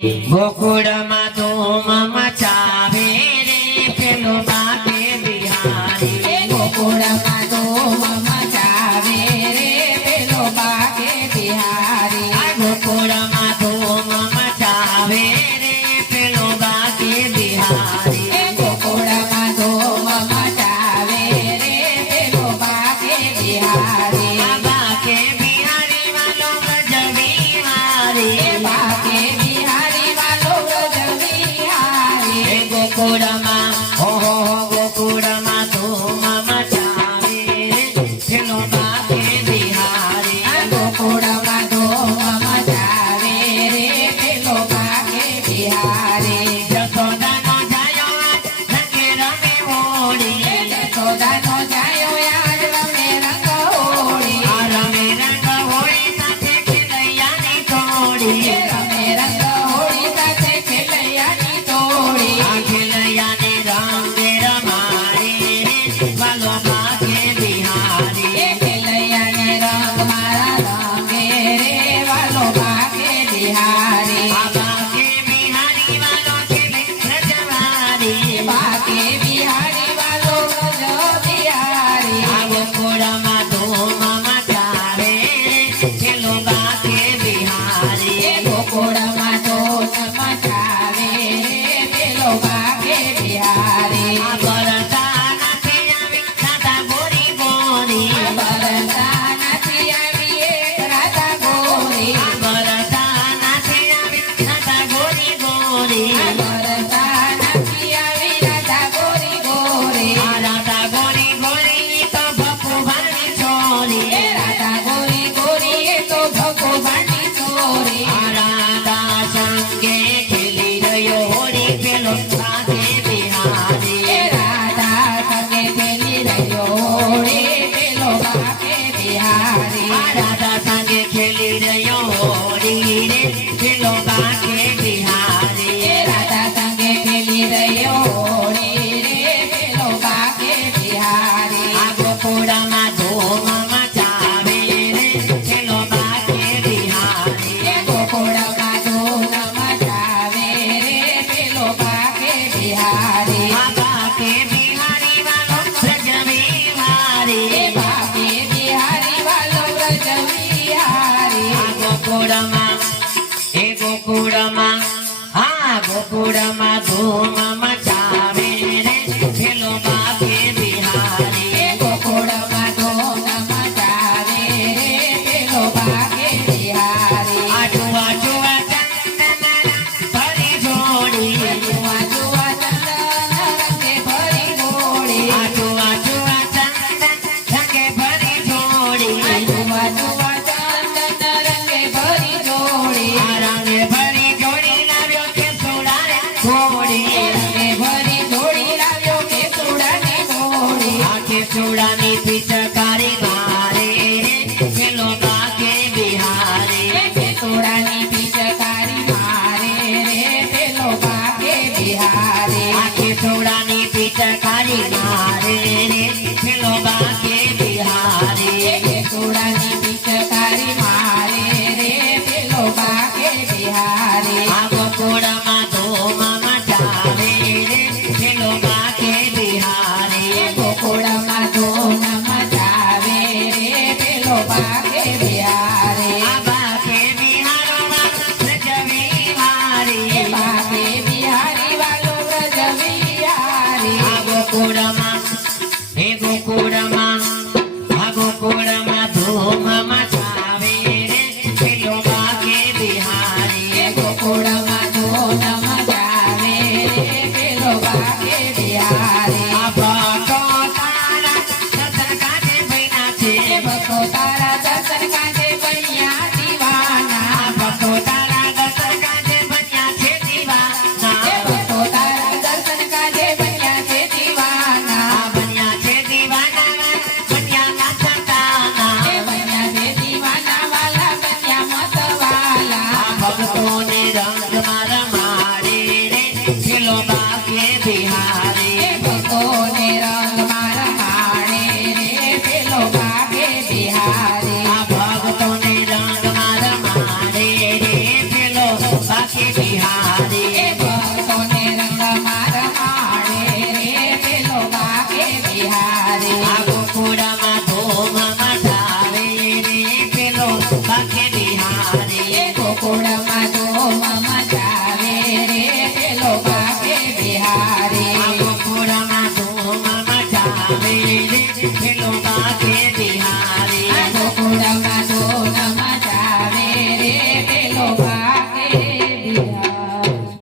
ગોકુળમાં ધૂમ મચાવે રે પેલો બાકે બિહારી ગોકુળમાં ધૂમ મચાવે રે પેલો બાકે બિહારી ગોકુળમાં ધૂમ મચાવે રે પેલો બાકે બિહારી ગોકુળમાં ધૂમ મચાવે રે પેલો બાકે બિહારી બાકે બિહારી વાલો વ્રજ બિહારી બાકે બિહારી વાલો વ્રજ બિહારી ગોકુળમાં હો ગોકુળમાં ધૂમ મચાવે રે પેલો બાકે બિહારી ગોકુળમાં ધૂમ મચાવે રે પેલો બાકે બિહારી જશોદાનો જાયો રંગે રમે હોળી યશોદાનો જાયો યાદ રમે રંગ હોળી આ રમે રંગ હોળી સાથે ખેલૈયાની ટોળી રમે રંગ હોળી સાથે ખેલૈયાની ટોળી આ ખેલૈયાને રંગે રમાડે રે વાલો બાકે બિહારી ખેલૈયાને રંગ મારા રંગે રે વાલો બાકે બિહારી આ બાકે બિહારી વાલો ખેલે રજવાડી બાકે બિહારી વાલો વ્રજ બિહારી આ ગોકુળમાં ધૂમ મચાવે રે પેલો બાકે બિહારી ગોકુળમાં ધૂમ મચાવે રે પેલો બાકે બિહારી આ બરસાનાથી આવી રાધા ગોરી ગોરી બરસાનાથી આવી એક રાધા ગોરી આ બરસાનાથી આવી રાધા ગોરી ગોરી બરસાનાથી આવી રાધા ગોરી ગોરી આ રાધા ગોરી ગોરી તો ભગવાનની છોરી રાધા ગોરી ગોરી એ તો ભગવાનની ચોરી આ રાધા સંગે ખેલી રહ્યો હોળી પેલો બાકે બિહારી રાધા સંગે ખેલી રહ્યો હોળી પેલો બાકે બિહારી આ રાધા સંગે ખેલી રહ્યો હોળી રે પેલો બાકે બિહારી રાધા સંગે ખેલી રહ્યો હોળી રે પેલો બાકે બિહારી આ ગોકુળમાં ધૂમ મચાવે રે પેલો બાકે બિહારી ગોકુળમાં ધૂમ મચાવે રે પેલો બાકે બિહારી આ બાકે બિહારી વાલો વ્રજ બિહારી બાકે બિહારી વાલો વ્રજ બિહારી આ ગોકુળમાં ગોકુળમાં ધૂમ મચાવે રે પેલો બાકે બિહારી ગોકુળમાં ધૂમ મચાવે રે પેલો બાકે બિહારી આટુઆ ચુઆ ચંદન ભરી જોડી જુઆ જુઆ ચંદન રંગે ભરી ગોળી આટુઆ ચુઆ ચંદન રંગે ભરી જોડી જુઆ જુઆ ચંદન રંગે ભરી જોડી આ રંગે ભરી જોડી લાવ્યો કે સુડારે ઘોડી રંગે ભરી જોડી લાવ્યો કે સુડાની ગોળી આખે સુડાની પિચકારી મારે રે પેલો બાકે બિહારી કે સુડાની પિચકારી મારે રે પેલો બાકે બિહારી આખે સુડાની પિચકારી મારે રે પેલો બાકે બિહારી કે સુડાની પિચકારી મારે રે પેલો બાકે બિહારી આ ગોકુળમાં ધૂમ મચાવે રે પેલો બાકે બિહારી ગોકુળમાં ધૂમ મચાવે રે પેલો બાકે બિહારી આ બાકે બિહારોમાં વ્રજ બિહારી બાકે બિહારી વાલો વ્રજ બિહારી આ ગોકુળમાં ધૂમ મચાવે રે પેલો બાકે બિહારી ગોકુળમાં ધૂમ મચાવે રે પેલો બાકે બિહારી આ ભક્તો તારા દર્શન કાજે બન્યા છે ભક્તો તારા દર્શન કાજે બન્યા દીવાના આ ભક્તો તારા દર્શન કાજે બન્યા છે દીવાના ભક્તો તારા દર્શન કાજે બન્યા છે દીવાના આ બન્યા છે દીવાના બન્યા નાચતાના બન્યા છે દીવાના વાલા બન્યા મતવાલા આ ભક્તોને રંગમાં રમાડે